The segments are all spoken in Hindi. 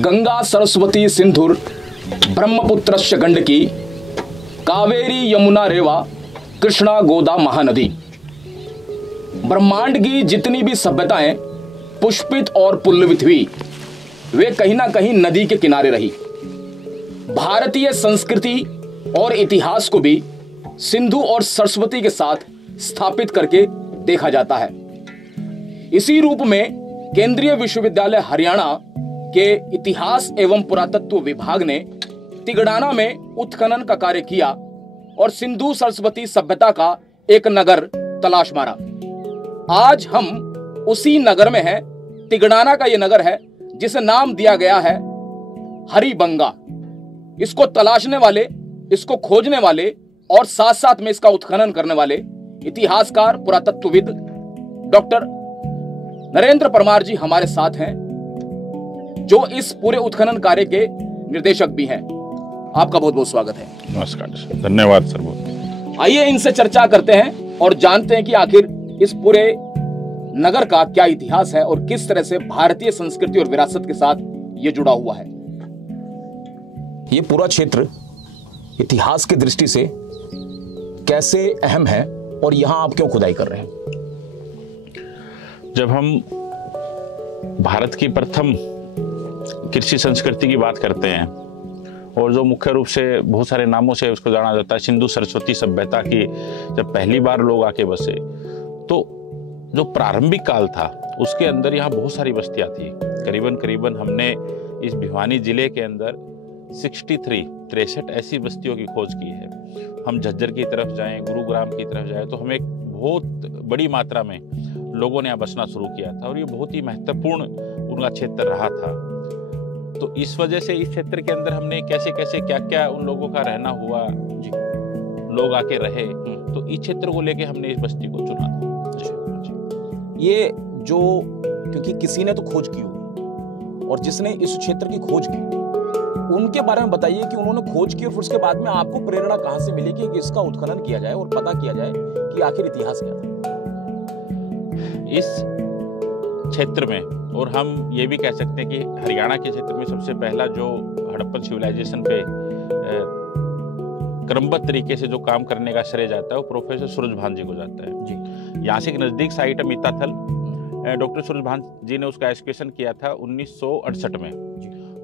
गंगा सरस्वती सिंधुर ब्रह्मपुत्रस्य गंडकी कावेरी यमुना रेवा कृष्णा गोदा महानदी। ब्रह्मांड की जितनी भी सभ्यताएं पुष्पित और पुल्लवित हुई, वे कहीं ना कहीं नदी के किनारे रही। भारतीय संस्कृति और इतिहास को भी सिंधु और सरस्वती के साथ स्थापित करके देखा जाता है। इसी रूप में केंद्रीय विश्वविद्यालय हरियाणा के इतिहास एवं पुरातत्व विभाग ने तिगड़ाना में उत्खनन का कार्य किया और सिंधु सरस्वती सभ्यता का एक नगर तलाश मारा। आज हम उसी नगर में हैं। तिगड़ाना का यह नगर है जिसे नाम दिया गया है हरिबंगा। इसको तलाशने वाले, इसको खोजने वाले और साथ साथ में इसका उत्खनन करने वाले इतिहासकार पुरातत्वविद डॉक्टर नरेंद्र परमार जी हमारे साथ हैं, जो इस पूरे उत्खनन कार्य के निर्देशक भी हैं। आपका बहुत बहुत स्वागत है। नमस्कार सर, धन्यवाद सर। बहुत आइए इनसे चर्चा करते हैं और जानते हैं कि आखिर इस पूरे नगर का क्या इतिहास है और किस तरह से भारतीय संस्कृति और विरासत के साथ ये जुड़ा हुआ है। ये पूरा क्षेत्र इतिहास की दृष्टि से कैसे अहम है और यहां आप क्यों खुदाई कर रहे हैं? जब हम भारत की प्रथम कृषि संस्कृति की बात करते हैं और जो मुख्य रूप से बहुत सारे नामों से उसको जाना जाता है, सिंधु सरस्वती सभ्यता की जब पहली बार लोग आके बसे, तो जो प्रारंभिक काल था उसके अंदर यहाँ बहुत सारी बस्तियां थी। करीबन हमने इस भिवानी जिले के अंदर 63 ऐसी बस्तियों की खोज की है। हम झज्जर की तरफ जाएं, गुरुग्राम की तरफ जाएं, तो हमें एक बहुत बड़ी मात्रा में लोगों ने यहाँ बसना शुरू किया था और ये बहुत ही महत्वपूर्ण उनका क्षेत्र रहा था। तो इस वजह से इस क्षेत्र के अंदर हमने कैसे कैसे क्या क्या उन लोगों का रहना हुआ, लोग आके रहे, तो इस क्षेत्र को लेके हमने इस बस्ती को चुना था। ये जो, क्योंकि किसी ने तो खोज की होगी और जिसने इस क्षेत्र की खोज की, उनके बारे में बताइए कि उन्होंने खोज की और फिर उसके बाद में आपको प्रेरणा कहां से मिली कि इसका उत्खनन किया जाए और पता किया जाए कि आखिर इतिहास क्या था इस क्षेत्र में। और हम ये भी कह सकते हैं कि हरियाणा के क्षेत्र में सबसे पहला जो हड़प्पन सिविलाइजेशन पे क्रमबद्ध तरीके से जो काम करने का श्रेय जाता है वो प्रोफेसर सूरजभान जी को जाता है जी। यहाँ से एक नजदीक साइट है मीताथल। डॉक्टर सूरजभान जी ने उसका एक्सकेशन किया था 1968 में।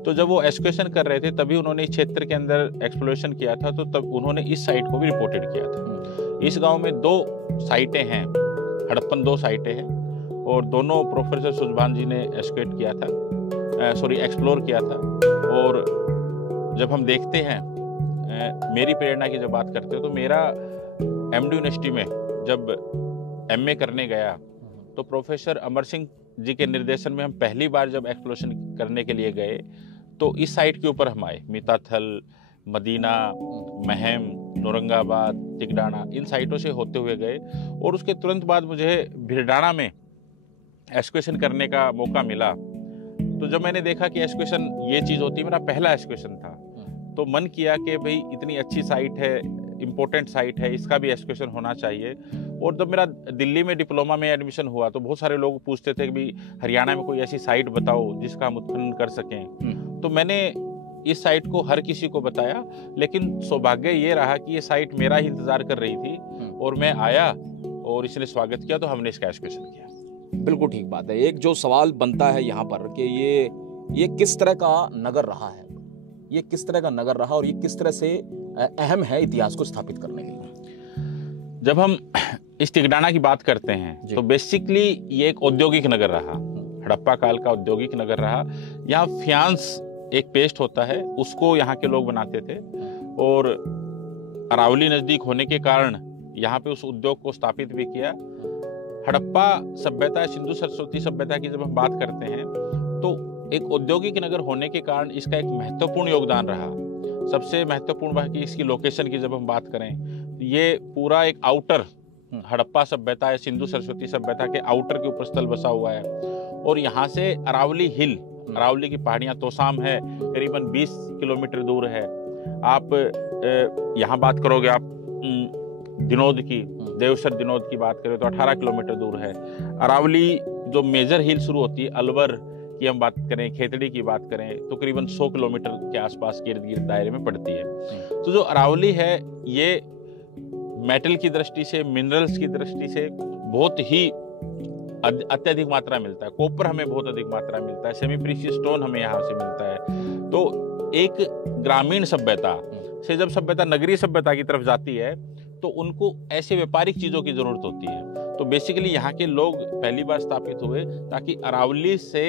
तो जब वो एक्सकेशन कर रहे थे तभी उन्होंने इस क्षेत्र के अंदर एक्सप्लोरेशन किया था, तो तब उन्होंने इस साइट को भी रिपोर्टेड किया था। इस गांव में 2 साइटें हैं, हड़प्पन 2 साइटें हैं और दोनों प्रोफेसर सूरजभान जी ने एक्सकेट किया था, एक्सप्लोर किया था। और जब हम देखते हैं, मेरी प्रेरणा की जब बात करते हैं, तो मेरा एमडी यूनिवर्सिटी में जब एमए करने गया तो प्रोफेसर अमर सिंह जी के निर्देशन में हम पहली बार जब एक्सप्लोरेशन करने के लिए गए तो इस साइट के ऊपर हम आए। मीताथल, मदीना, महम, नौरंगाबाद, तिगड़ाना, इन साइटों से होते हुए गए और उसके तुरंत बाद मुझे भिरडाना में एक्सकेशन करने का मौका मिला। तो जब मैंने देखा कि एक्सकेशन ये चीज़ होती है, मेरा पहला एक्सकेशन था, तो मन किया कि भाई इतनी अच्छी साइट है, इम्पोर्टेंट साइट है, इसका भी एक्सकेशन होना चाहिए। और जब मेरा दिल्ली में डिप्लोमा में एडमिशन हुआ तो बहुत सारे लोग पूछते थे कि भाई हरियाणा में कोई ऐसी साइट बताओ जिसका हम उत्खनन कर सकें। तो मैंने इस साइट को हर किसी को बताया, लेकिन सौभाग्य ये रहा कि ये साइट मेरा ही इंतजार कर रही थी और मैं आया और इसने स्वागत किया तो हमने इसका एक्सकेशन किया। बिल्कुल ठीक बात है। एक जो सवाल बनता है यहाँ पर कि ये किस तरह का नगर रहा है, ये किस तरह का नगर रहा और ये किस तरह से अहम है इतिहास को स्थापित करने के लिए। जब हम इस तिगड़ाना की बात करते हैं तो बेसिकली ये एक औद्योगिक नगर रहा, हड़प्पा काल का औद्योगिक नगर रहा। यहाँ फियांस एक पेस्ट होता है, उसको यहाँ के लोग बनाते थे और अरावली नजदीक होने के कारण यहाँ पे उस उद्योग को स्थापित भी किया। हड़प्पा सभ्यता, सिंधु सरस्वती सभ्यता की जब हम बात करते हैं तो एक औद्योगिक नगर होने के कारण इसका एक महत्वपूर्ण योगदान रहा। सबसे महत्वपूर्ण बात कि इसकी लोकेशन की जब हम बात करें, ये पूरा एक आउटर हड़प्पा सभ्यता है, सिंधु सरस्वती सभ्यता के आउटर के ऊपर स्थल बसा हुआ है। और यहाँ से अरावली हिल, अरावली की पहाड़ियाँ तोसाम है, करीबन 20 किलोमीटर दूर है। आप यहाँ बात करोगे आप दिनोद की, देवसर दिनोद की बात करें तो 18 किलोमीटर दूर है। अरावली जो मेजर हिल शुरू होती है अलवर की हम बात करें, खेतड़ी की बात करें, तो करीबन 100 किलोमीटर के आसपास के इर्द गिर्द दायरे में पड़ती है। तो जो अरावली है ये मेटल की दृष्टि से, मिनरल्स की दृष्टि से बहुत ही अत्यधिक मात्रा मिलता है। कॉपर हमें बहुत अधिक मात्रा मिलता है, सेमी प्रीशियस स्टोन हमें यहाँ से मिलता है। तो एक ग्रामीण सभ्यता से जब सभ्यता नगरीय सभ्यता की तरफ जाती है तो उनको ऐसे व्यापारिक चीज़ों की ज़रूरत होती है। तो बेसिकली यहाँ के लोग पहली बार स्थापित हुए ताकि अरावली से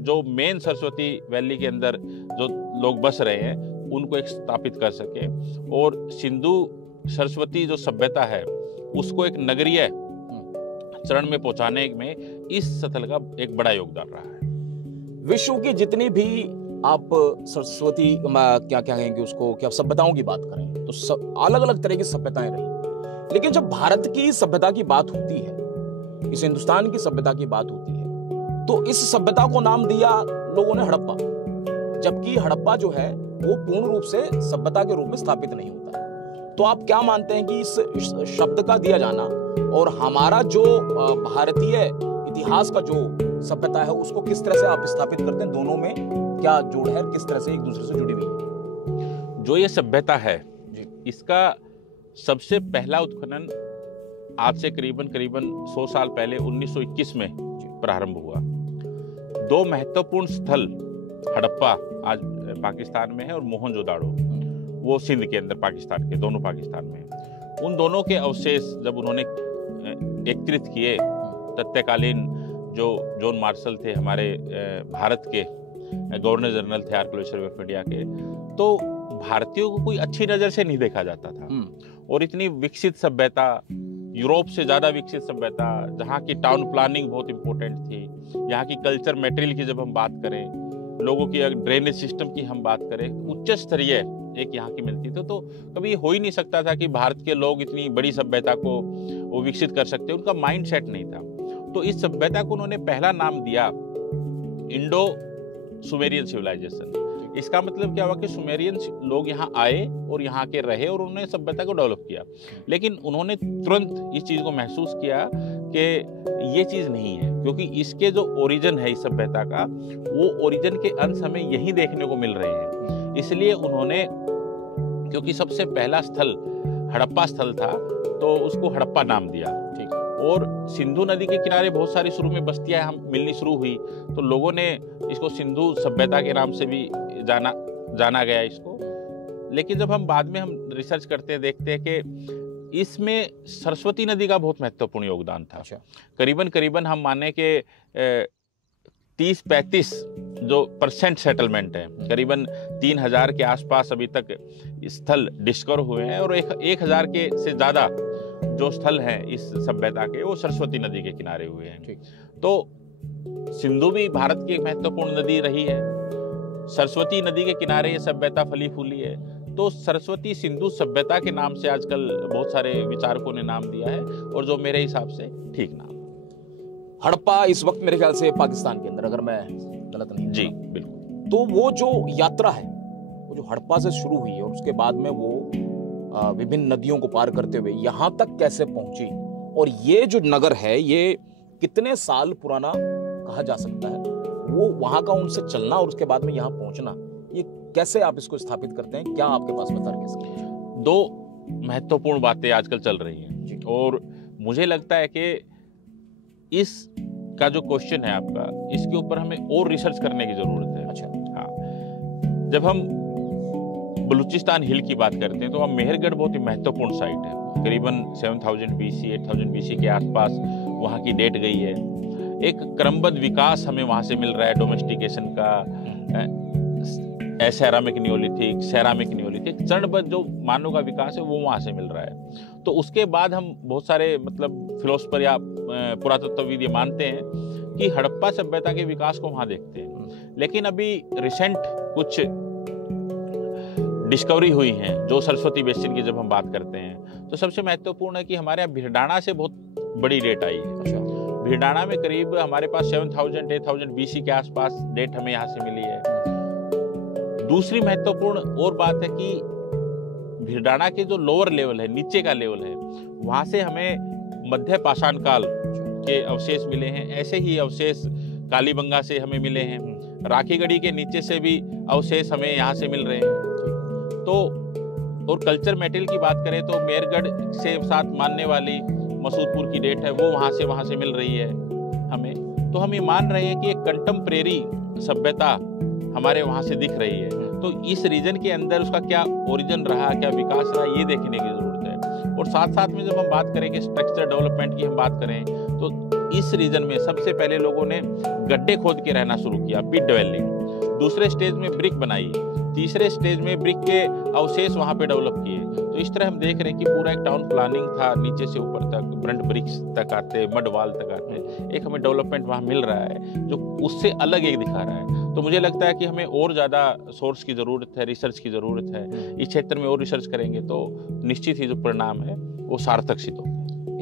जो मेन सरस्वती वैली के अंदर जो लोग बस रहे हैं उनको एक स्थापित कर सके, और सिंधु सरस्वती जो सभ्यता है उसको एक नगरीय चरण में पहुंचाने में इस स्थल का एक बड़ा योगदान रहा है। विश्व की जितनी भी आप सरस्वती क्या कहेंगे उसको, क्या सभ्यताओं की बात करें तो अलग अलग तरह की सभ्यताएं रही, लेकिन जब भारत की सभ्यता की बात होती है, इस हिंदुस्तान की सभ्यता की बात होती है, तो इस सभ्यता को नाम दिया लोगों ने हड़प्पा, जबकि हड़प्पा जो है वो पूर्ण रूप से सभ्यता के रूप में स्थापित नहीं होता है। तो आप क्या मानते हैं कि इस शब्द का दिया जाना और हमारा जो भारतीय इतिहास का जो सभ्यता है उसको किस तरह से आप स्थापित करते हैं, दोनों में क्या जोड़ है, किस तरह से एक दूसरे से जुड़ी हुई है? जो ये सभ्यता है इसका सबसे पहला उत्खनन आज से करीबन 100 साल पहले 1921 में प्रारंभ हुआ। दो महत्वपूर्ण स्थल हड़प्पा आज पाकिस्तान में है और मोहनजोदाड़ो वो सिंध के अंदर पाकिस्तान के, दोनों पाकिस्तान में है। उन दोनों के अवशेष जब उन्होंने एकत्रित किए, तत्कालीन जो जॉन मार्शल थे हमारे भारत के गवर्नर जनरल थे आर्कियोलॉजी सर्वे ऑफ इंडिया के, तो भारतीयों को कोई अच्छी नज़र से नहीं देखा जाता था। और इतनी विकसित सभ्यता, यूरोप से ज़्यादा विकसित सभ्यता, जहाँ की टाउन प्लानिंग बहुत इंपॉर्टेंट थी, यहाँ की कल्चर मटेरियल की जब हम बात करें, लोगों की ड्रेनेज सिस्टम की हम बात करें, उच्च स्तरीय एक यहाँ की मिलती थी। तो कभी ये हो ही नहीं सकता था कि भारत के लोग इतनी बड़ी सभ्यता को वो विकसित कर सकते, उनका माइंड सेट नहीं था। तो इस सभ्यता को उन्होंने पहला नाम दिया इंडो सुमेरियन सिविलाइजेशन। इसका मतलब क्या हुआ कि सुमेरियन लोग यहाँ आए और यहाँ के रहे और उन्होंने सभ्यता को डेवलप किया, लेकिन उन्होंने तुरंत इस चीज़ को महसूस किया कि ये चीज़ नहीं है, क्योंकि इसके जो ओरिजिन है इस सभ्यता का, वो ओरिजिन के अंश हमें यहीं देखने को मिल रहे हैं। इसलिए उन्होंने, क्योंकि सबसे पहला स्थल हड़प्पा स्थल था, तो उसको हड़प्पा नाम दिया। ठीक। और सिंधु नदी के किनारे बहुत सारी शुरू में बस्तियां हम मिलनी शुरू हुई, तो लोगों ने इसको सिंधु सभ्यता के नाम से भी जाना गया इसको। लेकिन जब हम बाद में हम रिसर्च करते हैं, देखते हैं कि इसमें सरस्वती नदी का बहुत महत्वपूर्ण योगदान था। करीबन हम माने कि 30-35 जो % सेटलमेंट है, करीबन 3000 के आसपास अभी तक स्थल डिस्कवर हुए हैं, और 1000 के से ज़्यादा जो स्थल हैं इस सभ्यता के वो सरस्वती नदी के किनारे हुए हैं। तो सिंधु भी भारत की एक महत्वपूर्ण नदी रही है, सरस्वती नदी के किनारे ये सभ्यता फली फूली है, तो सरस्वती सिंधु सभ्यता के नाम से आजकल बहुत सारे विचारकों ने नाम दिया है, और जो मेरे हिसाब से ठीक नाम। हड़प्पा इस वक्त मेरे ख्याल से पाकिस्तान के अंदर, अगर मैं गलत नहीं। जी बिल्कुल। तो वो जो यात्रा है वो जो हड़प्पा से शुरू हुई है और उसके बाद में वो विभिन्न नदियों को पार करते हुए यहाँ तक कैसे पहुंची, और ये जो नगर है ये कितने साल पुराना कहा जा सकता है, वो वहां का उनसे चलना और उसके बाद में यहाँ पहुंचना, ये कैसे आप इसको स्थापित करते हैं, क्या आपके पास में तर्क है? दो महत्वपूर्ण बातें आजकल चल रही हैं, और मुझे लगता है कि इस का जो क्वेश्चन है आपका, इसके ऊपर हमें और रिसर्च करने की जरूरत है। अच्छा। हाँ, जब हम बलूचिस्तान हिल की बात करते हैं तो वहाँ मेहरगढ़ बहुत ही महत्वपूर्ण साइट है, करीबन 7000 BC 8000 BC के आसपास वहाँ की डेट गई है। एक क्रमबद्ध विकास हमें वहाँ से मिल रहा है, डोमेस्टिकेशन का, सेरामिक नियोलिथिक चरणबद्ध जो मानव का विकास है वो वहाँ से मिल रहा है। तो उसके बाद हम बहुत सारे मतलब फिलोसफर या पुरातत्वविद ये मानते हैं कि हड़प्पा सभ्यता के विकास को वहाँ देखते हैं। लेकिन अभी रिसेंट कुछ डिस्कवरी हुई हैं जो सरस्वती बेसिन की जब हम बात करते हैं, तो सबसे महत्वपूर्ण है कि हमारे यहाँ भिरडाना से बहुत बड़ी डेट आई है। अच्छा। भिरडाना में करीब हमारे पास 7000-8000 BC के आसपास डेट हमें यहाँ से मिली है। दूसरी महत्वपूर्ण और बात है कि भिरडाना के जो लोअर लेवल है, नीचे का लेवल है, वहाँ से हमें मध्य पाषाण काल के अवशेष मिले हैं। ऐसे ही अवशेष कालीबंगा से हमें मिले हैं। राखीगढ़ी के नीचे से भी अवशेष हमें यहाँ से मिल रहे हैं। तो और कल्चर मटेरियल की बात करें तो मेहरगढ़ से साथ मानने वाली मसूदपुर की डेट है, वो वहाँ से मिल रही है हमें। तो हम ये मान रहे हैं कि एक कंटेम्परेरी सभ्यता हमारे वहाँ से दिख रही है। तो इस रीजन के अंदर उसका क्या ओरिजिन रहा, क्या विकास रहा, ये देखने की ज़रूरत है। और साथ साथ में जब हम बात करें कि स्ट्रक्चर डेवलपमेंट की हम बात करें तो इस रीजन में सबसे पहले लोगों ने गड्ढे खोद के रहना शुरू किया, पिट ड्वेलिंग। दूसरे स्टेज में ब्रिक बनाई, तीसरे स्टेज में ब्रिक के अवशेष वहाँ पे डेवलप किए। तो इस तरह हम देख रहे हैं कि पूरा एक टाउन प्लानिंग था, नीचे से ऊपर तक, ब्रंट ब्रिक्स तक आते, मड वाल तक आते, एक हमें डेवलपमेंट वहाँ मिल रहा है जो उससे अलग एक दिखा रहा है। तो मुझे लगता है कि हमें और ज़्यादा सोर्स की ज़रूरत है, रिसर्च की ज़रूरत है। इस क्षेत्र में और रिसर्च करेंगे तो निश्चित ही जो परिणाम है वो सार्थक सिद्ध हो।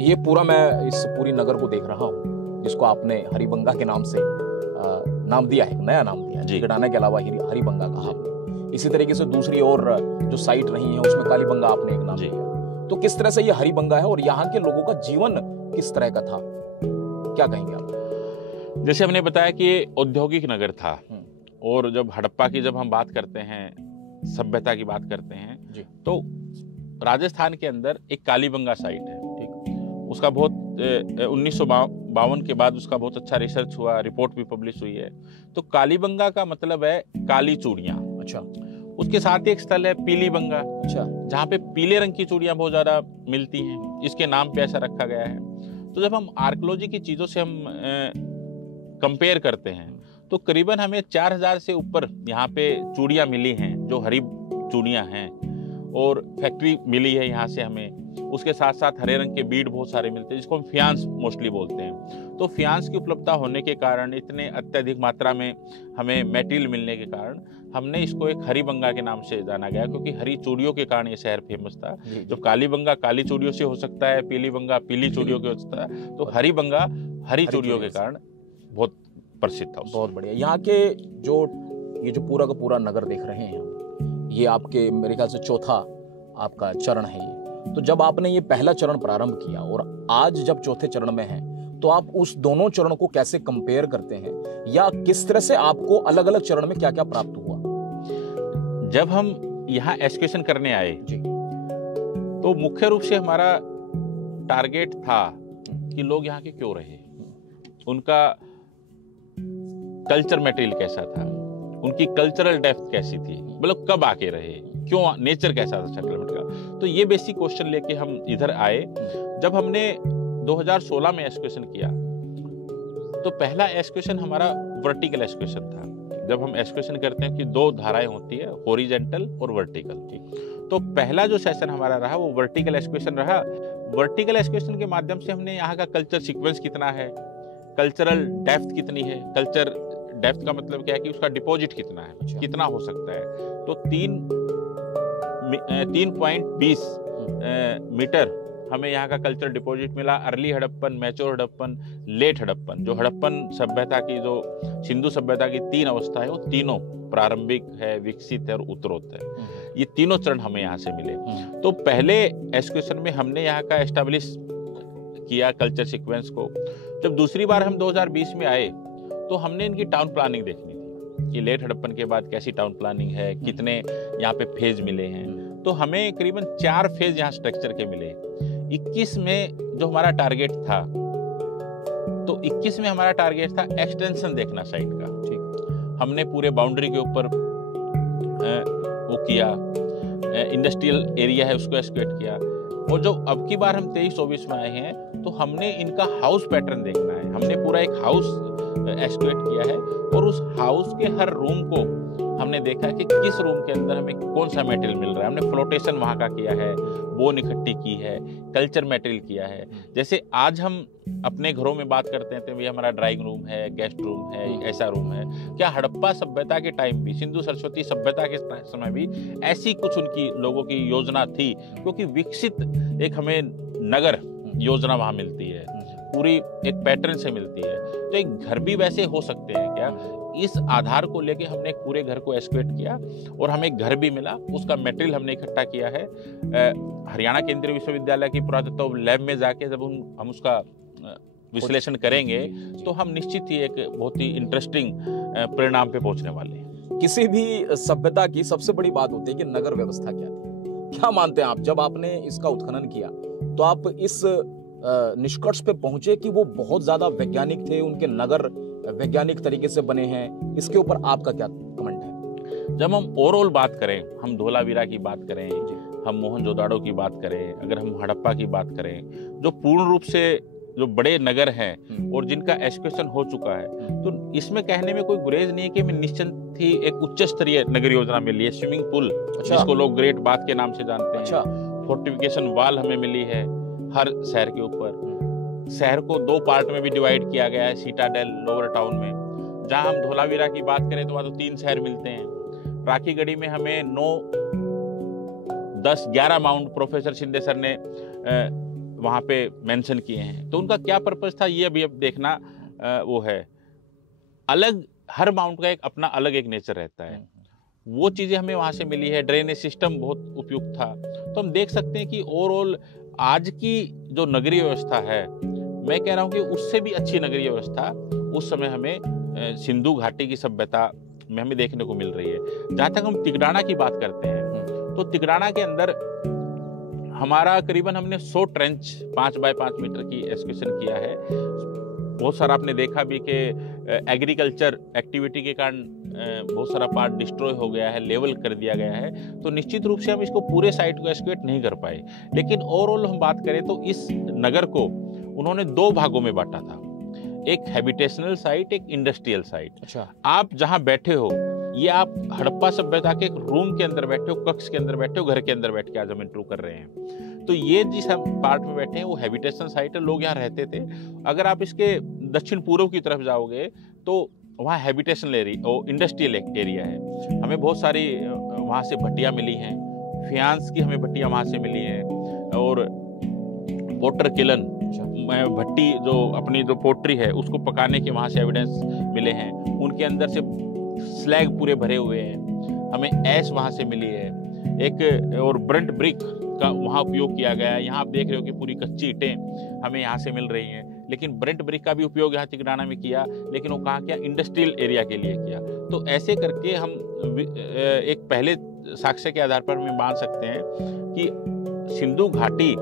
ये पूरा मैं इस पूरी नगर को देख रहा हूँ जिसको आपने हरिबंगा के नाम से नाम दिया है, नया नाम दिया है, जिगड़ाना के अलावा हरिबंगा कहा। इसी तरीके से दूसरी और जो साइट रही है उसमें कालीबंगा आपने एक नाम दिया। तो किस तरह से ये हरिबंगा है और यहाँ के लोगों का जीवन किस तरह का था, क्या कहेंगे आप? जैसे हमने बताया कि ये औद्योगिक नगर था, और जब हड़प्पा की जब हम बात करते हैं, सभ्यता की बात करते हैं जी, तो राजस्थान के अंदर एक कालीबंगा साइट है। ठीक, उसका बहुत 1952 के बाद उसका बहुत अच्छा रिसर्च हुआ, रिपोर्ट भी पब्लिश हुई है। तो कालीबंगा का मतलब है काली चूड़ियाँ। अच्छा, उसके साथ ही एक स्थल है पीलीबंगा, अच्छा, जहाँ पे पीले रंग की चूड़ियाँ बहुत ज्यादा मिलती हैं, इसके नाम पे ऐसा रखा गया है। तो जब हम आर्कियोलॉजी की चीजों से हम कंपेयर करते हैं तो करीबन हमें 4000 से ऊपर यहाँ पे चूड़ियाँ मिली हैं जो हरी चूड़ियाँ हैं, और फैक्ट्री मिली है यहाँ से हमें। उसके साथ साथ हरे रंग के बीड बहुत सारे मिलते हैं जिसको हम फियांस मोस्टली बोलते हैं। तो फियांस की उपलब्धता होने के कारण, इतने अत्यधिक मात्रा में हमें मटेरियल मिलने के कारण हमने इसको एक हरिबंगा के नाम से जाना गया, क्योंकि हरी चूड़ियों के कारण ये शहर फेमस था। जो कालीबंगा काली चूड़ियों से हो सकता है, पीलीबंगा पीली चूड़ियों के हो सकता है, तो हरिबंगा हरी चूड़ियों के कारण बहुत प्रसिद्ध था। बहुत बढ़िया। यहाँ के ये जो पूरा का पूरा नगर देख रहे हैं हम, ये आपके मेरे ख्याल से चौथा आपका चरण है ये। तो जब आपने ये पहला चरण प्रारंभ किया और आज जब चौथे चरण में है, तो आप उस दोनों चरणों को कैसे कंपेयर करते हैं, या किस तरह से आपको अलग अलग चरण में क्या क्या प्राप्त हुआ? जब हम यहाँ एक्सकर्शन करने आए जी, तो मुख्य रूप से हमारा टारगेट था कि लोग यहाँ के क्यों रहे, उनका कल्चर मटेरियल कैसा था, उनकी कल्चरल डेप्थ कैसी थी, मतलब कब आके रहे, क्यों, नेचर कैसा था सेटलमेंट का। तो ये बेसिक क्वेश्चन लेके हम इधर आए। जब हमने 2016 में एक्सकर्शन किया तो पहला एक्सकर्शन हमारा वर्टिकल एक्सकर्शन था। जब हम एक्सकर्शन करते हैं कि दो धाराएं होती है, हॉरिजॉन्टल और वर्टिकल। तो पहला जो सेशन हमारा रहा वो वर्टिकल एक्सकर्शन रहा। वर्टिकल एक्सकर्शन के माध्यम से हमने यहाँ का कल्चर सीक्वेंस कितना है, कल्चरल डेप्थ कितनी है, कल्चर डेप्थ का मतलब क्या है कि उसका डिपॉजिट कितना है, कितना हो सकता है। तो 3.20 मीटर हमें यहाँ का कल्चर डिपॉजिट मिला। Early Harappan, mature Harappan, late Harappan. जो हड़प्पन सभ्यता की, जो सिंधु सभ्यता की 3 अवस्था है, वो तीनों प्रारंभिक है, विकसित है और उत्तरोत्तर है। ये तीनों चरण हमें यहाँ से मिले। तो पहले एक्सकर्शन में हमने यहाँ का एस्टेब्लिश किया कल्चर सीक्वेंस को। जब दूसरी बार हम 2020 में आए तो हमने इनकी टाउन प्लानिंग देखनी थी कि लेट हड़प्पन के बाद कैसी टाउन प्लानिंग है, कितने यहाँ पे फेज मिले हैं। तो हमें करीबन 4 फेज यहाँ स्ट्रक्चर के मिले। 21 में जो हमारा टारगेट था, तो 21 में हमारा टारगेट था एक्सटेंशन देखना साइट का। ठीक, हमने पूरे बाउंड्री के ऊपर वो किया, इंडस्ट्रियल एरिया है उसको एक्सक्वेट किया। और जो अब की बार हम 23-24 में आए हैं तो हमने इनका हाउस पैटर्न देखना है। हमने पूरा एक हाउस एक्सक्वेट किया है और उस हाउस के हर रूम को हमने देखा कि किस रूम के अंदर हमें कौन सा मटेरियल मिल रहा है। हमने फ्लोटेशन वहाँ का किया है, बोन इकट्ठी की है, कल्चर मटेरियल किया है। जैसे आज हम अपने घरों में बात करते हैं तो ये हमारा ड्राइंग रूम है, गेस्ट रूम है, ऐसा रूम है। क्या हड़प्पा सभ्यता के टाइम भी, सिंधु सरस्वती सभ्यता के समय भी ऐसी कुछ उनकी लोगों की योजना थी? क्योंकि विकसित एक हमें नगर योजना वहाँ मिलती है, पूरी एक पैटर्न से मिलती है। तो एक घर भी वैसे हो सकते हैं क्या? इस आधार को लेके हमने एक पूरे घर को एक्सक्वेट किया और हमें एक घर भी मिला। उसका मटेरियल हमने इकट्ठा किया है। हरियाणा केंद्रीय विश्वविद्यालय की पुरातत्व लैब में जाके जब हम उसका विश्लेषण करेंगे तो हम निश्चित ही एक बहुत ही इंटरेस्टिंग परिणाम पे पहुंचने वाले हैं। किसी भी सभ्यता की सबसे बड़ी बात होती है कि नगर व्यवस्था क्या थी। क्या मानते हैं आप, जब आपने इसका उत्खनन किया तो आप इस निष्कर्ष पे पहुंचे कि वो बहुत ज्यादा वैज्ञानिक थे, उनके नगर वैज्ञानिक तरीके से बने हैं? इसके ऊपर आपका क्या कमेंट है? जब हम ओवरऑल बात करें, हम धोलावीरा की बात करें, हम मोहनजोदाड़ो की बात करें, अगर हम हड़प्पा की बात करें, जो पूर्ण रूप से जो बड़े नगर हैं और जिनका एक्सकेवेशन हो चुका है, तो इसमें कहने में कोई गुरेज नहीं है कि हमें निश्चित ही एक उच्च स्तरीय नगर योजना मिली है। स्विमिंग पूल, जिसको लोग ग्रेट बाथ के नाम से जानते हैं, फोर्टिफिकेशन वाल हमें मिली है हर शहर के ऊपर। शहर को 2 पार्ट में भी डिवाइड किया गया है, सीटाडेल, लोअर टाउन में। जहां हम धोलावीरा की बात करें तो वहां तो 3 शहर मिलते हैं। राखीगढ़ी में हमें 9, 10, 11 माउंट प्रोफेसर शिंदे सर ने वहाँ पे मेंशन किए हैं। तो उनका क्या पर्पस था ये अभी अब देखना वो है। अलग हर माउंट का एक अपना अलग एक नेचर रहता है, वो चीज़ें हमें वहाँ से मिली है। ड्रेनेज सिस्टम बहुत उपयुक्त था। तो हम देख सकते हैं कि ओवरऑल आज की जो नगरीय व्यवस्था है, मैं कह रहा हूँ कि उससे भी अच्छी नगरीय व्यवस्था उस समय हमें सिंधु घाटी की सभ्यता में हमें देखने को मिल रही है। जहाँ तक हम तिगड़ाना की बात करते हैं तो तिगड़ाना के अंदर हमारा करीबन हमने 100 ट्रेंच 5 बाय 5 मीटर की एक्सकेवेशन किया है। बहुत सारा आपने देखा भी कि एग्रीकल्चर एक्टिविटी के कारण बहुत सारा पार्ट डिस्ट्रॉय हो गया है, लेवल कर दिया गया है। तो निश्चित रूप से हम इसको पूरे साइट को एक्सकेवेट नहीं कर पाए। लेकिन ओवरऑल हम बात करें तो इस नगर को उन्होंने 2 भागों में बांटा था, एक हैबिटेशनल साइट, एक इंडस्ट्रियल साइट। अच्छा, आप जहाँ बैठे हो ये आप हड़प्पा सभ्यता के एक रूम के अंदर बैठे हो, कक्ष के अंदर बैठे हो, घर के अंदर बैठ के आज हम इंटरव्यू कर रहे हैं। तो ये जिस हम पार्ट में बैठे हैं वो हैबिटेशन साइट है, लोग यहाँ रहते थे। अगर आप इसके दक्षिण पूर्व की तरफ जाओगे तो वहाँ हैबिटेशनल एरिया और इंडस्ट्रियल एरिया है। हमें बहुत सारी वहाँ से भट्टियाँ मिली हैं, फियांस की हमें भट्टियाँ वहाँ से मिली हैं, और पोटर किलन भट्टी जो अपनी जो पोट्री है उसको पकाने के वहाँ से एविडेंस मिले हैं। उनके अंदर से स्लैग पूरे भरे हुए हैं, हमें ऐश वहाँ से मिली है। एक और ब्रंट ब्रिक का वहाँ उपयोग किया गया है। यहाँ आप देख रहे हो कि पूरी कच्ची ईंटें हमें यहाँ से मिल रही हैं, लेकिन ब्रंट ब्रिक का भी उपयोग यहाँ तिगड़ाना में किया, लेकिन वो कहाँ किया, इंडस्ट्रियल एरिया के लिए किया। तो ऐसे करके हम एक पहले साक्ष्य के आधार पर हम मान सकते हैं कि सिंधु घाटी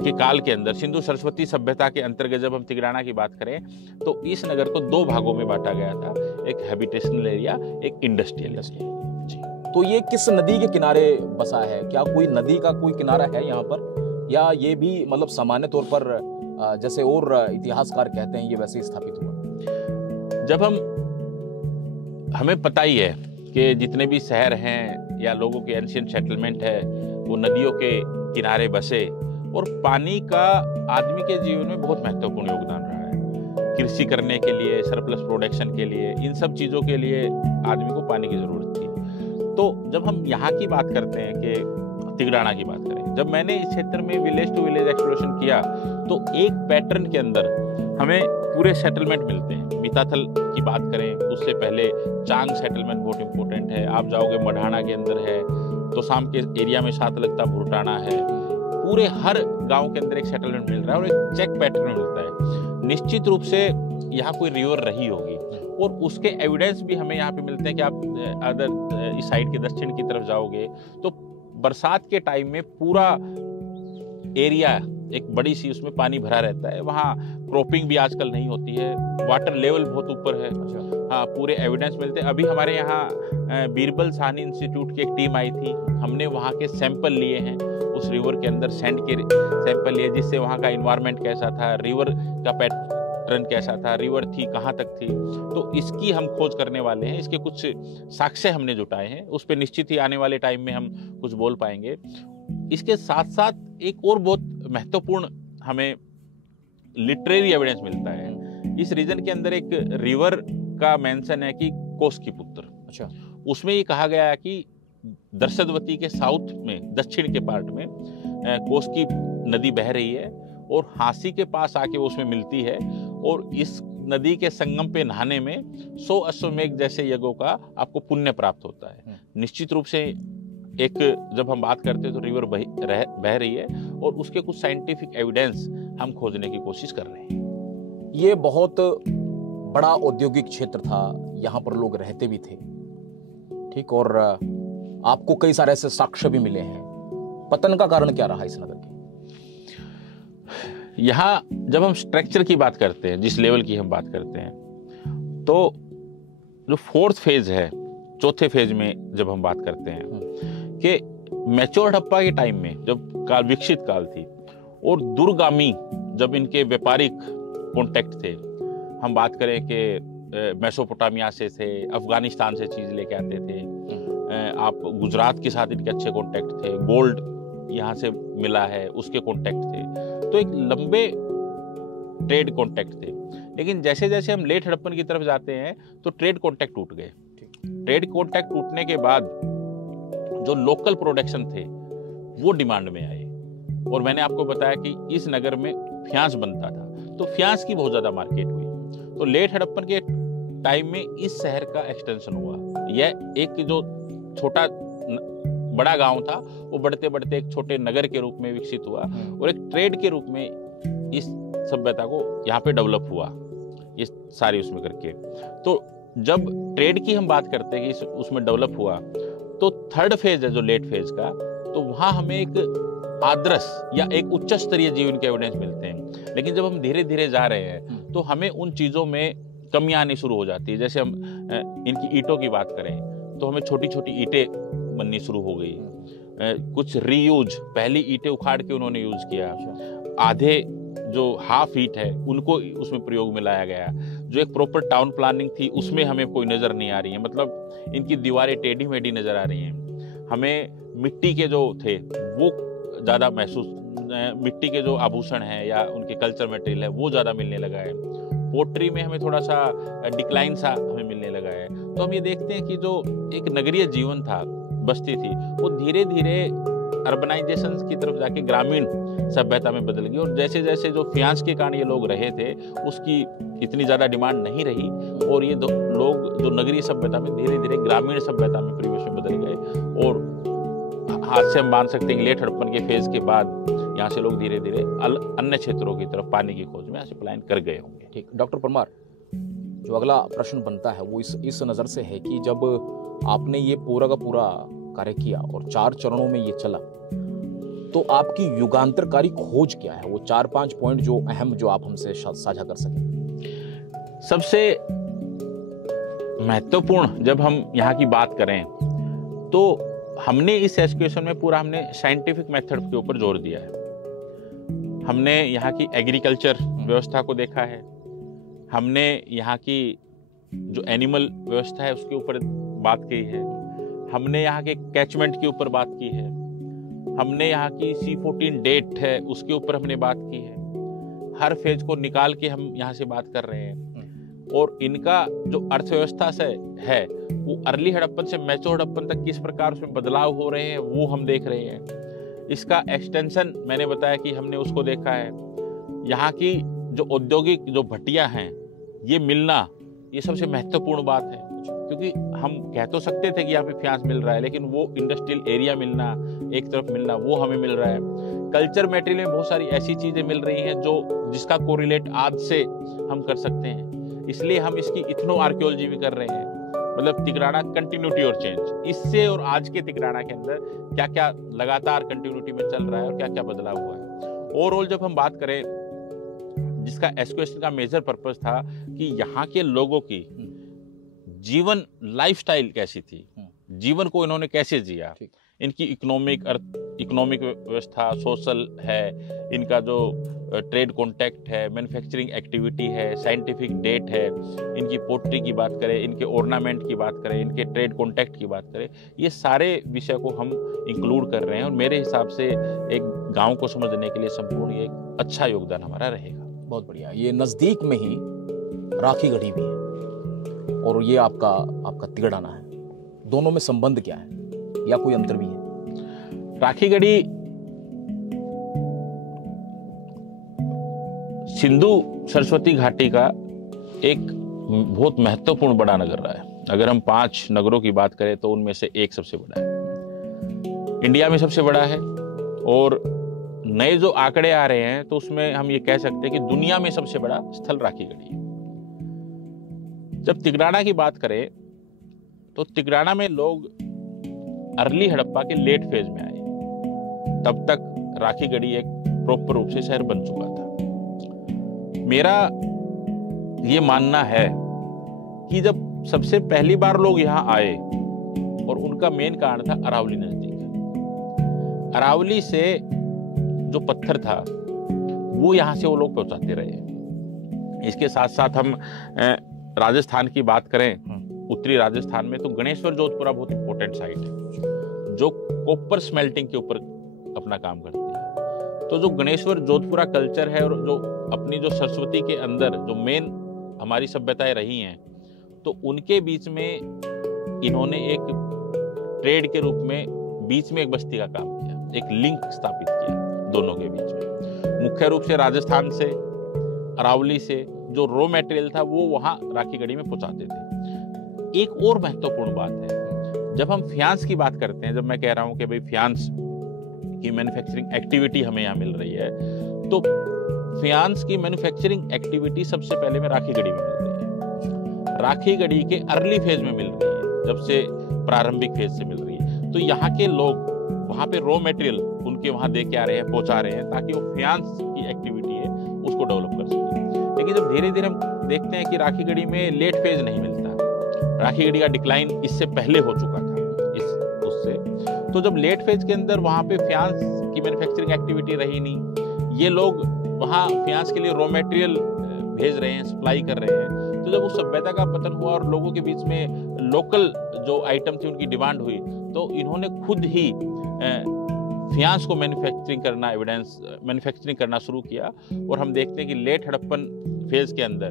के काल के अंदर, सिंधु सरस्वती सभ्यता के अंतर्गत जब हम तिगड़ाना की बात करें तो इस नगर को 2 भागों में बांटा गया था, एक हैबिटेशनल एरिया, एक इंडस्ट्रियल एरिया। तो ये किस नदी के किनारे बसा है? क्या कोई नदी का कोई किनारा है यहाँ पर, या ये भी मतलब सामान्य तौर पर जैसे और इतिहासकार कहते हैं ये वैसे स्थापित हुआ? जब हमें पता ही है कि जितने भी शहर हैं या लोगों के एंशिएंट सेटलमेंट है वो नदियों के किनारे बसे, और पानी का आदमी के जीवन में बहुत महत्वपूर्ण योगदान रहा है। कृषि करने के लिए, सरप्लस प्रोडक्शन के लिए, इन सब चीज़ों के लिए आदमी को पानी की ज़रूरत थी। तो जब हम यहाँ की बात करते हैं कि तिगड़ाना की बात करें, जब मैंने इस क्षेत्र में विलेज टू विलेज एक्सप्लोरेशन किया तो एक पैटर्न के अंदर हमें पूरे सेटलमेंट मिलते हैं। मिताथल की बात करें उससे पहले चांग सेटलमेंट बहुत इंपॉर्टेंट है। आप जाओगे मढ़ाना के अंदर है, तो शाम के एरिया में साथ लगता भुरटाना है। पूरे हर गांव के अंदर एक सेटलमेंट मिल रहा है और एक चेक पैटर्न मिलता है। निश्चित रूप से यहाँ कोई रिवर रही होगी, और उसके एविडेंस भी हमें यहाँ पे मिलते हैं कि आप अदर इस साइड के दक्षिण की तरफ जाओगे तो बरसात के टाइम में पूरा एरिया एक बड़ी सी उसमें पानी भरा रहता है। वहाँ क्रॉपिंग भी आजकल नहीं होती है, वाटर लेवल बहुत ऊपर है। हाँ, पूरे एविडेंस मिलते हैं। अभी हमारे यहाँ बीरबल साहनी इंस्टीट्यूट की एक टीम आई थी, हमने वहाँ के सैंपल लिए हैं, उस रिवर के अंदर सैंड के सैंपल लिए, जिससे वहाँ का इन्वायरमेंट कैसा था, रिवर का पैटर्न कैसा था, रिवर थी कहाँ तक थी। तो इसकी हम खोज करने वाले हैं, इसके कुछ साक्ष्य हमने जुटाए हैं, उस पर निश्चित ही आने वाले टाइम में हम कुछ बोल पाएंगे। इसके साथ साथ एक और बहुत महत्वपूर्ण हमें लिटरेरी एविडेंस मिलता है। इस रीजन के अंदर एक रिवर का मेंशन है कि कोस की पुत्र। अच्छा, उसमें ये कहा गया है कि दर्शदवती के साउथ में, दक्षिण के पार्ट में कोस की नदी बह रही है और हांसी के पास आके वो उसमें मिलती है, और इस नदी के संगम पे नहाने में 100 अश्वमेघ जैसे यज्ञों का आपको पुण्य प्राप्त होता है। निश्चित रूप से एक जब हम बात करते हैं तो रिवर बह रही है, और उसके कुछ साइंटिफिक एविडेंस हम खोजने की कोशिश कर रहे हैं। ये बहुत बड़ा औद्योगिक क्षेत्र था, यहाँ पर लोग रहते भी थे, ठीक, और आपको कई सारे ऐसे साक्ष्य भी मिले हैं। पतन का कारण क्या रहा इस नगर के? यहाँ जब हम स्ट्रक्चर की बात करते हैं, जिस लेवल की हम बात करते हैं, तो जो फोर्थ फेज है, चौथे फेज में जब हम बात करते हैं कि मैच्योर हड़प्पा के टाइम में जब काल विकसित काल थी और दूरगामी जब इनके व्यापारिक कॉन्टेक्ट थे, हम बात करें कि मेसोपोटामिया से थे, अफगानिस्तान से चीज लेके आते थे, आप गुजरात के साथ इनके अच्छे कॉन्टेक्ट थे, गोल्ड यहाँ से मिला है उसके कॉन्टेक्ट थे, तो एक लंबे ट्रेड कॉन्टेक्ट थे। लेकिन जैसे जैसे हम लेट हड़प्पन की तरफ जाते हैं तो ट्रेड कॉन्टेक्ट टूट गए। ट्रेड कॉन्टेक्ट टूटने के बाद जो लोकल प्रोडक्शन थे वो डिमांड में आए, और मैंने आपको बताया कि इस नगर में फ्यांस बनता था, तो फ्यांस की बहुत ज्यादा मार्केट हुई। तो लेट हड़प्पन के टाइम में इस शहर का एक्सटेंशन हुआ। यह एक जो छोटा बड़ा गांव था वो बढ़ते बढ़ते एक छोटे नगर के रूप में विकसित हुआ और एक ट्रेड के रूप में इस सभ्यता को यहाँ पे डेवलप हुआ, ये सारी उसमें करके। तो जब ट्रेड की हम बात करते हैं कि उसमें डेवलप हुआ, तो थर्ड फेज है जो लेट फेज का, तो वहां हमें एक आदर्श या एक उच्च स्तरीय जीवन के एविडेंस मिलते हैं। लेकिन जब हम धीरे धीरे जा रहे हैं तो हमें उन चीजों में कमियां आनी शुरू हो जाती है। जैसे हम इनकी ईंटों की बात करें तो हमें छोटी छोटी ईंटें बननी शुरू हो गई, कुछ रीयूज, पहली ईंटें उखाड़ के उन्होंने यूज किया, आधे जो हाफ ईंट है उनको उसमें प्रयोग में लाया गया। जो एक प्रॉपर टाउन प्लानिंग थी उसमें हमें कोई नजर नहीं आ रही है, मतलब इनकी दीवारें टेढ़ी मेढ़ी नजर आ रही हैं। हमें मिट्टी के जो थे वो ज़्यादा महसूस, मिट्टी के जो आभूषण हैं या उनके कल्चर मटेरियल है वो ज़्यादा मिलने लगा है। पोट्री में हमें थोड़ा सा डिक्लाइन सा हमें मिलने लगा है। तो हम ये देखते हैं कि जो एक नगरीय जीवन था, बस्ती थी, वो धीरे धीरे अर्बनाइजेशन की तरफ जाके ग्रामीण सभ्यता में बदल गई। और जैसे जैसे जो फ्यांस के कारण ये लोग रहे थे उसकी इतनी ज़्यादा डिमांड नहीं रही, और ये लोग जो नगरीय सभ्यता में धीरे धीरे ग्रामीण सभ्यता में परिवेश में बदल गए। और हाथ से हम मान सकते हैं कि लेट हड़प्पन के फेज के बाद यहाँ से लोग धीरे धीरे अन्य क्षेत्रों की तरफ पानी की खोज में यहाँ से पलायन कर गए होंगे। ठीक, डॉक्टर परमार, जो अगला प्रश्न बनता है वो इस नज़र से है कि जब आपने ये पूरा का पूरा कार्य किया और 4 चरणों में ये चला, तो आपकी युगांतरकारी खोज क्या है? वो 4-5 पॉइंट जो अहम, जो आप हमसे साझा कर सकें। सबसे महत्वपूर्ण जब हम यहाँ की बात करें तो हमने इस एजुकेशन में पूरा हमने साइंटिफिक मेथड के ऊपर जोर दिया है। हमने यहाँ की एग्रीकल्चर व्यवस्था को देखा है, हमने यहाँ की जो एनिमल व्यवस्था है उसके ऊपर बात की है, हमने यहाँ के कैचमेंट के ऊपर बात की है, हमने यहाँ की C14 डेट है उसके ऊपर हमने बात की है। हर फेज को निकाल के हम यहाँ से बात कर रहे हैं। और इनका जो अर्थव्यवस्था से है वो अर्ली हड़प्पन से मैच्योर हड़प्पन तक किस प्रकार उसमें बदलाव हो रहे हैं वो हम देख रहे हैं। इसका एक्सटेंशन मैंने बताया कि हमने उसको देखा है। यहाँ की जो औद्योगिक जो भट्टियाँ हैं ये मिलना, ये सबसे महत्वपूर्ण बात है, क्योंकि हम कह तो सकते थे कि यहाँ पे फ्यांस मिल रहा है, लेकिन वो इंडस्ट्रियल एरिया मिलना, एक तरफ मिलना, वो हमें मिल रहा है। कल्चर मटेरियल में बहुत सारी ऐसी चीजें मिल रही हैं जो जिसका कोरिलेट आज से हम कर सकते हैं, इसलिए हम इसकी इथनो आर्कियोलॉजी भी कर रहे हैं। मतलब तिगराना कंटिन्यूटी और चेंज, इससे और आज के तिगराना के अंदर क्या क्या लगातार कंटिन्यूटी में चल रहा है और क्या क्या बदलाव हुआ है। ओवरऑल जब हम बात करें, जिसका एजुकेशन का मेजर पर्पस था कि यहाँ के लोगों की जीवन लाइफस्टाइल कैसी थी, जीवन को इन्होंने कैसे जिया, इनकी इकोनॉमिक व्यवस्था, सोशल है, इनका जो ट्रेड कॉन्टैक्ट है, मैन्युफैक्चरिंग एक्टिविटी है, साइंटिफिक डेट है, इनकी पोट्री की बात करें, इनके ऑर्नामेंट की बात करें, इनके ट्रेड कॉन्टैक्ट की बात करें, ये सारे विषय को हम इंक्लूड कर रहे हैं। और मेरे हिसाब से एक गांव को समझने के लिए संपूर्ण ये एक अच्छा योगदान हमारा रहेगा। बहुत बढ़िया। ये नज़दीक में ही राखीगढ़ी भी है और ये आपका तिगड़ाना है, दोनों में संबंध क्या है या कोई अंतर भी है? राखीगढ़ी सिंधु सरस्वती घाटी का एक बहुत महत्वपूर्ण बड़ा नगर रहा है। अगर हम 5 नगरों की बात करें तो उनमें से एक सबसे बड़ा है, इंडिया में सबसे बड़ा है, और नए जो आंकड़े आ रहे हैं तो उसमें हम ये कह सकते हैं कि दुनिया में सबसे बड़ा स्थल राखीगढ़ी है। जब तिगड़ाना की बात करें तो तिगड़ाना में लोग अर्ली हड़प्पा के लेट फेज में आए। तब तक राखीगढ़ी एक प्रॉपर रूप से शहर बन चुका था। मेरा ये मानना है कि जब सबसे पहली बार लोग यहाँ आए और उनका मेन कारण था अरावली नजदीक। अरावली से जो पत्थर था वो यहाँ से वो लोग पहुंचाते रहे। इसके साथ साथ हम राजस्थान की बात करें, उत्तरी राजस्थान में तो गणेश्वर जोधपुरा बहुत इंपॉर्टेंट साइट है जो कॉपर स्मेल्टिंग के ऊपर अपना काम करती है। तो जो गणेश्वर जोधपुरा कल्चर है और जो अपनी जो सरस्वती के अंदर जो मेन हमारी सभ्यताएं रही हैं, तो उनके बीच में इन्होंने एक ट्रेड के रूप में बीच में एक बस्ती का काम किया, एक लिंक स्थापित किया दोनों के बीच में। मुख्य रूप से राजस्थान से, अरावली से जो रॉ मटेरियल था वो वहां राखीगढ़ी में पहुंचाते थे। एक और महत्वपूर्ण बात है, जब हम फियांस की बात करते हैं, जब मैं कह रहा हूं कि भाई फियांस की मैन्युफैक्चरिंग एक्टिविटी हमें यहाँ मिल रही है, तो फियांस की मैन्युफैक्चरिंग एक्टिविटी सबसे पहले में राखीगढ़ी में मिल रही है। राखीगढ़ी के अर्ली फेज में मिल रही है, जब से प्रारंभिक फेज से मिल रही है। तो यहाँ के लोग वहाँ पे रॉ मटेरियल उनके वहाँ दे के आ रहे हैं, पहुंचा रहे हैं, ताकि वो फियांस की एक्टिविटी है उसको डेवलप कर सके। लेकिन जब धीरे धीरे हम देखते हैं कि राखीगढ़ी में लेट फेज नहीं मिलता, राखीगढ़ी का डिक्लाइन इससे पहले हो चुका था उससे। तो जब लेट फेज के अंदर वहाँ पे फियांस की मैन्युफैक्चरिंग एक्टिविटी रही नहीं, ये लोग वहाँ फियांस के लिए रॉ मटेरियल भेज रहे हैं, सप्लाई कर रहे हैं। तो जब उस सभ्यता का पतन हुआ और लोगों के बीच में लोकल जो आइटम थी उनकी डिमांड हुई, तो इन्होंने खुद ही फियांस को मैन्युफैक्चरिंग करना शुरू किया। और हम देखते हैं कि लेट हड़प्पन फेज के अंदर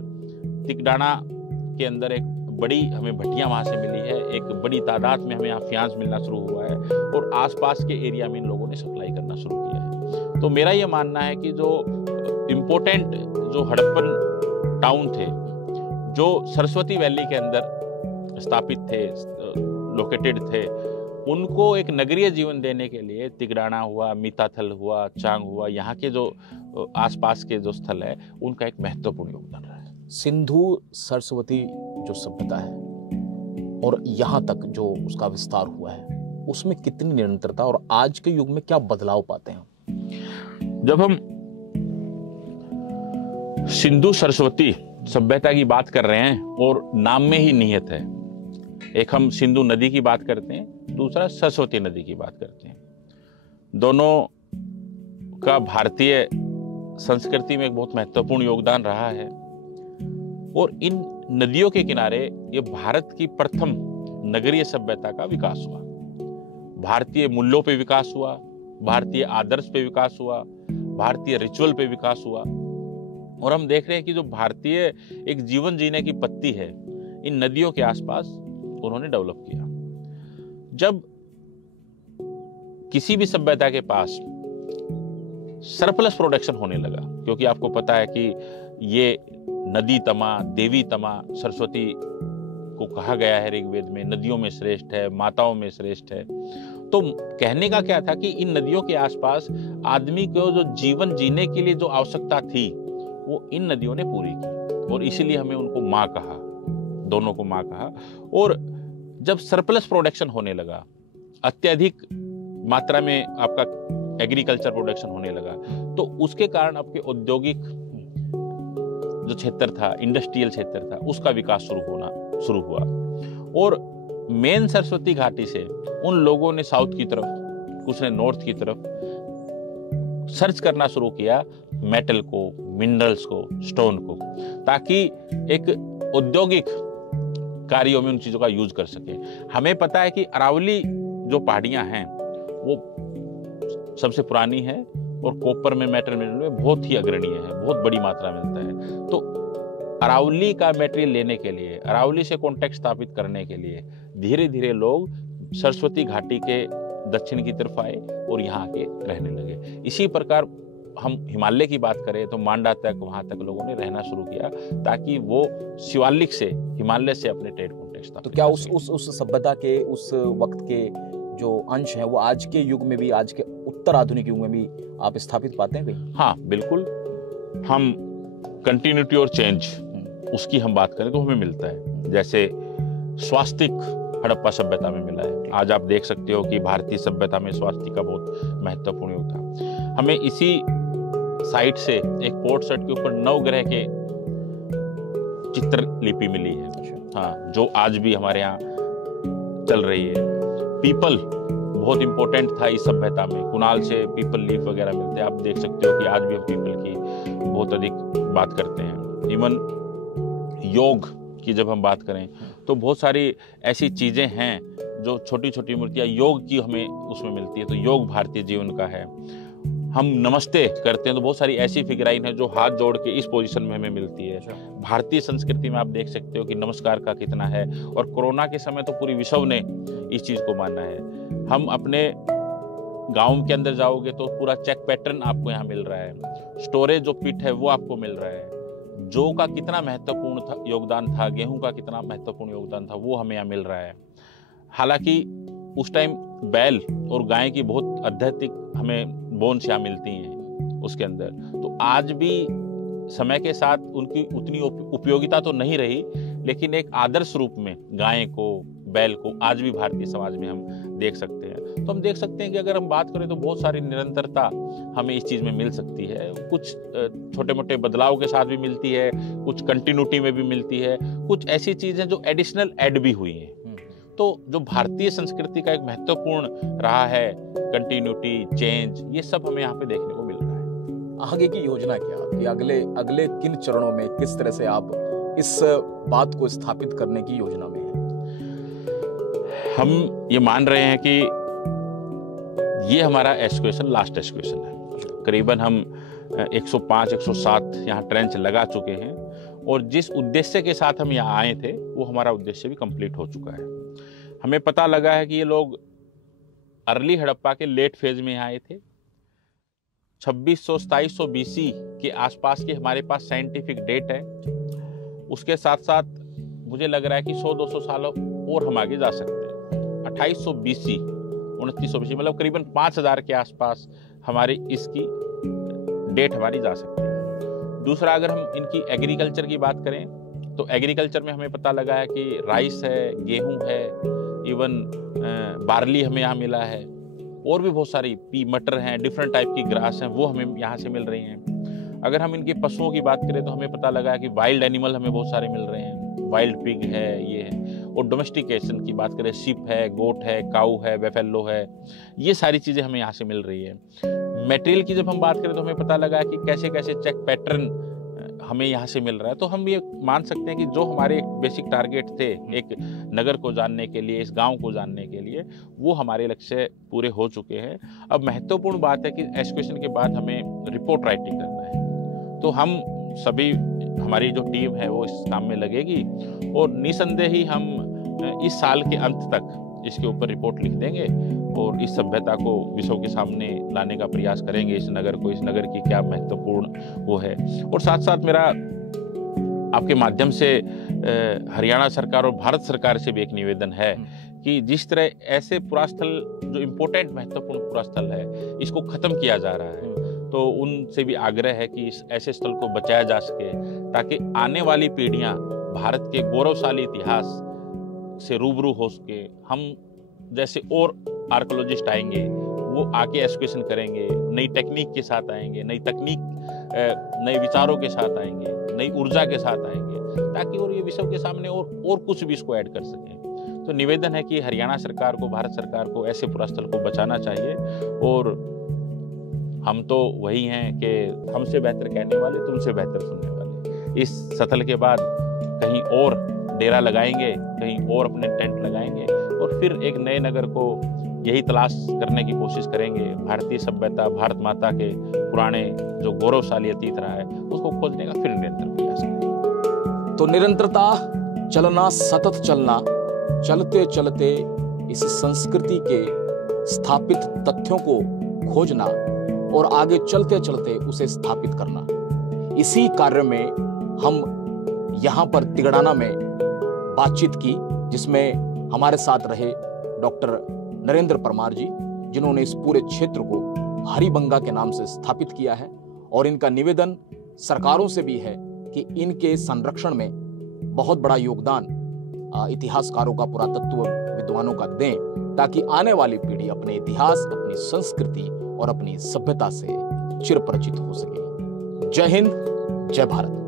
तिगड़ाना के अंदर एक बड़ी हमें भट्टियां वहां से मिली है, एक बड़ी तादाद में हमें यहाँ फियांस मिलना शुरू हुआ है और आसपास के एरिया में इन लोगों ने सप्लाई करना शुरू किया है। तो मेरा ये मानना है कि जो इम्पोर्टेंट जो हड़प्पन टाउन थे, जो सरस्वती वैली के अंदर स्थापित थे, लोकेटेड थे, उनको एक नगरीय जीवन देने के लिए तिगड़ाना हुआ, मीताथल हुआ, चांग हुआ, यहाँ के जो आसपास के जो स्थल है उनका एक महत्वपूर्ण योगदान रहा है। सिंधु सरस्वती जो सभ्यता है और यहाँ तक जो उसका विस्तार हुआ है, उसमें कितनी निरंतरता और आज के युग में क्या बदलाव पाते हैं? जब हम सिंधु सरस्वती सभ्यता की बात कर रहे हैं और नाम में ही निहित है, एक हम सिंधु नदी की बात करते हैं, दूसरा सरस्वती नदी की बात करते हैं। दोनों का भारतीय संस्कृति में एक बहुत महत्वपूर्ण योगदान रहा है और इन नदियों के किनारे ये भारत की प्रथम नगरीय सभ्यता का विकास हुआ। भारतीय मूल्यों पे विकास हुआ, भारतीय आदर्श पे विकास हुआ, भारतीय रिचुअल पे विकास हुआ। और हम देख रहे हैं कि जो भारतीय एक जीवन जीने की पद्धति है, इन नदियों के आसपास उन्होंने डेवलप किया। जब किसी भी सभ्यता के पास सरप्लस प्रोडक्शन होने लगा, क्योंकि आपको पता है कि ये नदी तमा, देवी तमा सरस्वती को कहा गया है ऋग्वेद में, नदियों में श्रेष्ठ है, माताओं में श्रेष्ठ है। तो कहने का क्या था कि इन नदियों के आसपास आदमी को जो जीवन जीने के लिए जो आवश्यकता थी वो इन नदियों ने पूरी की, और इसीलिए हमें उनको माँ कहा, दोनों को माँ कहा। और जब सरप्लस प्रोडक्शन होने लगा, अत्यधिक मात्रा में आपका एग्रीकल्चर प्रोडक्शन होने लगा, तो उसके कारण आपके औद्योगिक जो क्षेत्र था, इंडस्ट्रियल क्षेत्र था, उसका विकास शुरू हुआ। और मेन सरस्वती घाटी से उन लोगों ने साउथ की तरफ, कुछ ने नॉर्थ की तरफ सर्च करना शुरू किया, मेटल को, मिनरल्स को, स्टोन को, ताकि एक औद्योगिक कार्यों में उन चीजों का यूज कर सके। हमें पता है कि अरावली जो पहाड़ियां हैं वो सबसे पुरानी है और कॉपर में, मेटल मिनरल में बहुत ही अग्रणीय है, बहुत बड़ी मात्रा मिलता है। तो अरावली का मटेरियल लेने के लिए, अरावली से कॉन्टेक्ट स्थापित करने के लिए धीरे धीरे लोग सरस्वती घाटी के दक्षिण की तरफ आए और यहाँ आके रहने लगे। इसी प्रकार हम हिमालय की बात करें तो मांडा तक, वहां तक लोगों ने रहना शुरू किया, ताकि वो शिवालिक से, हिमालय से अपने ट्रेड कॉन्टेक्ट स्थापित। तो क्या उस सभ्यता के उस वक्त के जो अंश हैं वो आज के युग में भी, आज के उत्तर आधुनिक युग में भी आप स्थापित पाते हैं कहीं? हाँ बिल्कुल, हम कंटिन्यूटी और चेंज उसकी हम बात करें तो हमें मिलता है। जैसे स्वास्तिक हड़प्पा सभ्यता में मिला है। आज आप देख सकते हो कि भारतीय सभ्यता में स्वास्तिक का बहुत महत्वपूर्ण योग था। हमें इसी साइट से एक पोर्ट सेट के ऊपर 9 ग्रह के चित्र लिपि मिली है। हाँ, जो आज भी हमारे यहाँ चल रही है। पीपल बहुत इंपॉर्टेंट था इस सभ्यता में। कुणाल से पीपल लीफ वगैरह मिलते हैं। आप देख सकते हो कि आज भी हम पीपल की बहुत अधिक बात करते हैं। इवन योग की जब हम बात करें तो बहुत सारी ऐसी चीजें हैं जो छोटी छोटी मूर्तियां योग की हमें उसमें मिलती है। तो योग भारतीय जीवन का है। हम नमस्ते करते हैं तो बहुत सारी ऐसी फिगराइन है जो हाथ जोड़ के इस पोजीशन में हमें मिलती है। भारतीय संस्कृति में आप देख सकते हो कि नमस्कार का कितना है। और कोरोना के समय तो पूरी विश्व ने इस चीज को माना है। हम अपने गांव के अंदर जाओगे तो पूरा चेक पैटर्न आपको यहाँ मिल रहा है। स्टोरेज जो पिट है वो आपको मिल रहा है। जौ का कितना महत्वपूर्ण था योगदान था, गेहूं का कितना महत्वपूर्ण योगदान था, वो हमें यहाँ मिल रहा है। हालांकि उस टाइम बैल और गाय की बहुत अत्यधिक हमें बोन्स यहाँ मिलती हैं उसके अंदर। तो आज भी समय के साथ उनकी उतनी उपयोगिता तो नहीं रही, लेकिन एक आदर्श रूप में गाय को, बैल को आज भी भारतीय समाज में हम देख सकते हैं। तो हम देख सकते हैं कि अगर हम बात करें तो बहुत सारी निरंतरता हमें इस चीज़ में मिल सकती है। कुछ छोटे मोटे बदलाव के साथ भी मिलती है, कुछ कंटिन्यूटी में भी मिलती है, कुछ ऐसी चीज़ें जो एडिशनल ऐड भी हुई हैं। तो जो भारतीय संस्कृति का एक महत्वपूर्ण रहा है, कंटिन्यूटी, चेंज, ये सब हमें यहाँ पे देखने को मिल रहा है। आगे की योजना क्या कि अगले किन चरणों में किस तरह से आप इस बात को स्थापित करने की योजना में हैं? हम ये मान रहे हैं कि ये हमारा एस्कुएशन लास्ट एस्कुएशन है। करीबन हम 105, 107 यहाँ ट्रेंच लगा चुके हैं और जिस उद्देश्य के साथ हम यहाँ आए थे वो हमारा उद्देश्य भी कंप्लीट हो चुका है। हमें पता लगा है कि ये लोग अर्ली हड़प्पा के लेट फेज में आए थे। 2600-2700 BC के आसपास की हमारे पास साइंटिफिक डेट है। उसके साथ साथ मुझे लग रहा है कि 100-200 साल और हम आगे जा सकते हैं। 2800 BC, 2900 BC, मतलब करीबन 5000 के आसपास हमारी इसकी डेट हमारी जा सकती है। दूसरा, अगर हम इनकी एग्रीकल्चर की बात करें तो एग्रीकल्चर में हमें पता लगा है कि राइस है, गेहूं है, इवन बार्ली हमें यहाँ मिला है, और भी बहुत सारी मटर हैं, डिफरेंट टाइप की ग्रास हैं, वो हमें यहाँ से मिल रही हैं। अगर हम इनके पशुओं की बात करें तो हमें पता लगा है कि वाइल्ड एनिमल हमें बहुत सारे मिल रहे हैं। वाइल्ड पिग है, ये है। और डोमेस्टिकेशन की बात करें, शिप है, गोट है, काऊ है, बेफेलो है, ये सारी चीज़ें हमें यहाँ से मिल रही है। मटेरियल की जब हम बात करें तो हमें पता लगा है कि कैसे कैसे चेक पैटर्न हमें यहाँ से मिल रहा है। तो हम ये मान सकते हैं कि जो हमारे बेसिक टारगेट थे एक नगर को जानने के लिए, इस गांव को जानने के लिए, वो हमारे लक्ष्य पूरे हो चुके हैं। अब महत्वपूर्ण बात है कि एस्कुएशन के बाद हमें रिपोर्ट राइटिंग करना है। तो हम सभी, हमारी जो टीम है वो इस काम में लगेगी और निसंदेह ही हम इस साल के अंत तक इसके ऊपर रिपोर्ट लिख देंगे और इस सभ्यता को विश्व के सामने लाने का प्रयास करेंगे। इस नगर को, इस नगर की क्या महत्वपूर्ण वो है। और साथ साथ मेरा आपके माध्यम से हरियाणा सरकार और भारत सरकार से भी एक निवेदन है कि जिस तरह ऐसे पुरास्थल जो इम्पोर्टेंट महत्वपूर्ण पुरास्थल है इसको खत्म किया जा रहा है, तो उनसे भी आग्रह है कि इस ऐसे स्थल को बचाया जा सके ताकि आने वाली पीढ़ियां भारत के गौरवशाली इतिहास से रूबरू हो सके। हम जैसे और आर्कोलॉजिस्ट आएंगे वो आके एस्कुएशन करेंगे, नई टेक्निक के साथ आएंगे, नए विचारों के साथ आएंगे, नई ऊर्जा के साथ आएंगे, ताकि और ये विश्व के सामने और कुछ भी इसको ऐड कर सकें। तो निवेदन है कि हरियाणा सरकार को, भारत सरकार को ऐसे पुरास्थल को बचाना चाहिए। और हम तो वही हैं कि हमसे बेहतर कहने वाले, तुमसे बेहतर सुनने वाले। इस स्थल के बाद कहीं और डेरा लगाएंगे, कहीं और अपने टेंट लगाएंगे और फिर एक नए नगर को यही तलाश करने की कोशिश करेंगे। भारतीय सभ्यता, भारत माता के पुराने जो गौरवशाली अतीत रहा है उसको खोजने का फिर निरंतर प्रयास करेंगे। तो निरंतरता, चलना, सतत चलना, चलते चलते इस संस्कृति के स्थापित तथ्यों को खोजना और आगे चलते चलते उसे स्थापित करना, इसी कार्य में हम यहाँ पर तिगड़ाना में बातचीत की, जिसमें हमारे साथ रहे डॉक्टर नरेंद्र परमार जी, जिन्होंने इस पूरे क्षेत्र को हरिबंगा के नाम से स्थापित किया है और इनका निवेदन सरकारों से भी है कि इनके संरक्षण में बहुत बड़ा योगदान इतिहासकारों का, पुरातत्व विद्वानों का दें, ताकि आने वाली पीढ़ी अपने इतिहास, अपनी संस्कृति और अपनी सभ्यता से चिरपरिचित हो सके। जय हिंद, जय भारत।